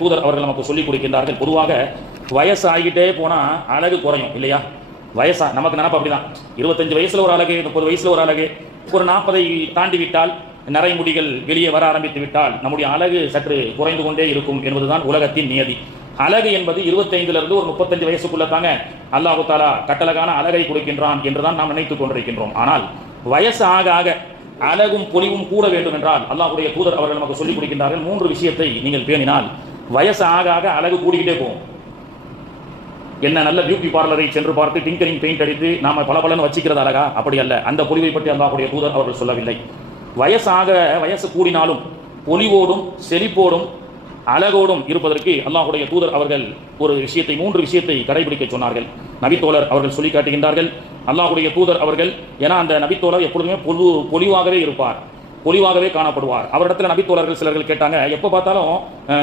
தூதர் அவர்கள் நமக்கு சொல்லிக் கொடுக்கின்றார்கள். பொதுவாக வயசு ஆகிட்டே போனா அழகு குறையும் இல்லையா? வயசா நமக்கு நினப்பு அப்படிதான். 25 வயசுல ஒரு அழகு, 30 வயசுல ஒரு அழகு, ஒரு 40 தாண்டி விட்டால் நரைமுடிகள் வெளியே வர ஆரம்பித்து விட்டால் நம்முடைய அழகு சற்று குறைந்து கொண்டே இருக்கும் என்பதுதான் உலகத்தின் நியதி. அழகு என்பது 25 இருந்து ஒரு 35 வயசுக்குள்ள தாங்க அல்லாஹ் தஆலா கட்டழகான அழகை கொடுக்கின்றான் என்றுதான் நாம் நினைத்துக் கொண்டிருக்கின்றோம். ஆனால் வயசு ஆக ஆக அழகும் பொலிவும் கூட வேண்டும் என்றால் அல்லாஹ்வுடைய தூதர் அவர்கள் நமக்கு சொல்லிக் கொடுக்கின்றார்கள். 3 விஷயத்தை நீங்கள் பேணினால் வயசு ஆக ஆக அழகு கூடிக்கிட்டே போகும். என்ன நல்ல பியூட்டி பார்லரை சென்று பார்த்து டிங்கரிங் பெயிண்ட் அடித்து நாம பலபலன்னு வச்சிக்கிறது அழகா? அப்படி அல்ல. அந்த பொலிவை பற்றி அல்லாஹ்வுடைய தூதர் அவர்கள் சொல்லவில்லை. வயசு கூடினாலும் பொலிவோடும் செழிப்போடும் அழகோடும் இருப்பதற்கு அல்லாஹ்வுடைய தூதர் அவர்கள் ஒரு விஷயத்தை 3 விஷயத்தை கடைபிடிக்க சொன்னார்கள். நபித்தோழர் அவர்கள் சொல்லி காட்டுகின்றார்கள். அல்லாஹ்வுடைய தூதர் அவர்கள் ஏன்னா அந்த நபித்தோழர் எப்பொழுதுமே பொலிவாகவே இருப்பார், பொலிவாகவே காணப்படுவார். அவரிடத்துல நபித்தோழர்கள் சிலர்கள் கேட்டாங்க, எப்போ பார்த்தாலும்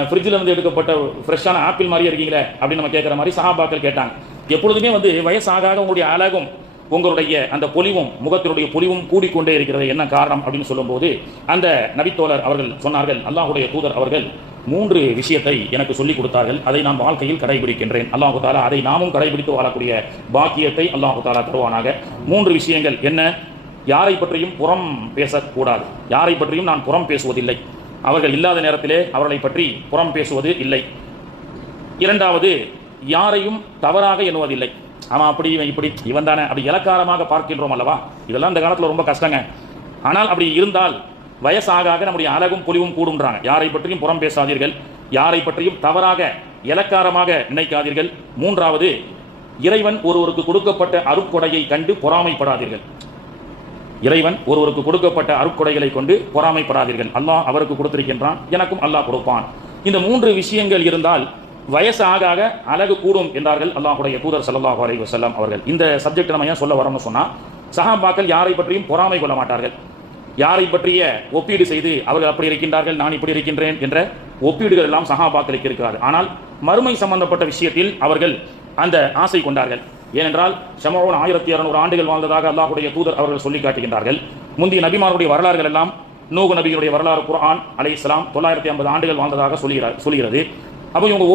ஃப்ரிட்ஜில் இருந்து எடுக்கப்பட்ட ஃப்ரெஷ்ஷான ஆப்பிள் மாதிரியே இருக்கீங்களே அப்படின்னு நம்ம கேட்குற மாதிரி சஹாபாக்கள் கேட்டாங்க. எப்பொழுதுமே வயசாக உங்களுடைய அழகும் உங்களுடைய அந்த பொலிவும் முகத்தினுடைய பொலிவும் கூடிக்கொண்டே இருக்கிறது, என்ன காரணம் அப்படின்னு சொல்லும்போது அந்த நபித்தோழர் அவர்கள் சொன்னார்கள், அல்லாஹ்வுடைய தூதர் அவர்கள் 3 விஷயத்தை எனக்கு சொல்லிக் கொடுத்தார்கள், அதை நான் வாழ்க்கையில் கடைபிடிக்கின்றேன். அல்லாஹ் தஆலா அதை நாமும் கடைபிடித்து வாழக்கூடிய பாக்கியத்தை அல்லாஹ் தஆலா தருவானாக. 3 விஷயங்கள் என்ன? யாரை பற்றியும் புறம் பேசக்கூடாது. யாரை பற்றியும் நான் புறம் பேசுவதில்லை. அவர்கள் இல்லாத நேரத்திலே அவர்களை பற்றி புறம் பேசுவது இல்லை. 2வது, யாரையும் தவறாக எண்ணுவதில்லை. அவன் அப்படி இவன் இப்படி இவன் தானே அப்படி இலக்காரமாக பார்க்கின்றோம் அல்லவா? இதெல்லாம் இந்த காலத்தில் ரொம்ப கஷ்டங்க. ஆனால் அப்படி இருந்தால் வயசாக நம்முடைய அழகும் பொலிவும் கூடும்ன்றாங்க. யாரை பற்றியும் புறம் பேசாதீர்கள், யாரை பற்றியும் தவறாக இலக்காரமாக நினைக்காதீர்கள். 3வது, இறைவன் ஒருவருக்கு கொடுக்கப்பட்ட அருட்கொடையை கண்டு பொறாமைப்படாதீர்கள். இறைவன் ஒருவருக்கு கொடுக்கப்பட்ட அருட்கொடைகளை கொண்டு பொறாமைப்படாதீர்கள். அல்லாஹ் அவருக்கு கொடுத்திருக்கின்றான், எனக்கும் அல்லாஹ் கொடுப்பான். இந்த 3 விஷயங்கள் இருந்தால் வயசு ஆக அழகு கூடும் என்றார்கள் அல்லாஹ்வுடைய தூதர் ஸல்லல்லாஹு அலைஹி வஸல்லம் அவர்கள். இந்த சப்ஜெக்ட் நம்ம ஏன் சொல்ல வரோம்னு சொன்னா, சஹாபாக்கள் யாரை பற்றியும் பொறாமை கொள்ள மாட்டார்கள். யாரை பற்றிய ஒப்பீடு செய்து அவர்கள் அப்படி இருக்கின்றார்கள், நான் இப்படி இருக்கின்றேன் என்ற ஒப்பீடுகள் எல்லாம் சஹாபாக்களுக்கு இருக்கிறார்கள். ஆனால் மறுமை சம்பந்தப்பட்ட விஷயத்தில் அவர்கள் அந்த ஆசை கொண்டார்கள். ஏனென்றால் ஷமூன் 1200 ஆண்டுகள் வாழ்ந்ததாக அல்லாஹ்வுடைய தூதர் அவர்கள் சொல்லி காட்டுகின்றார்கள். முந்தைய நபிமாருடைய வரலாறுகள் எல்லாம், நூஹ் நபியுடைய வரலாறு குர்ஆன் அலைஹிஸ்ஸலாம் 950 ஆண்டுகள் வாழ்ந்ததாக சொல்கிறது. அப்போ இவங்க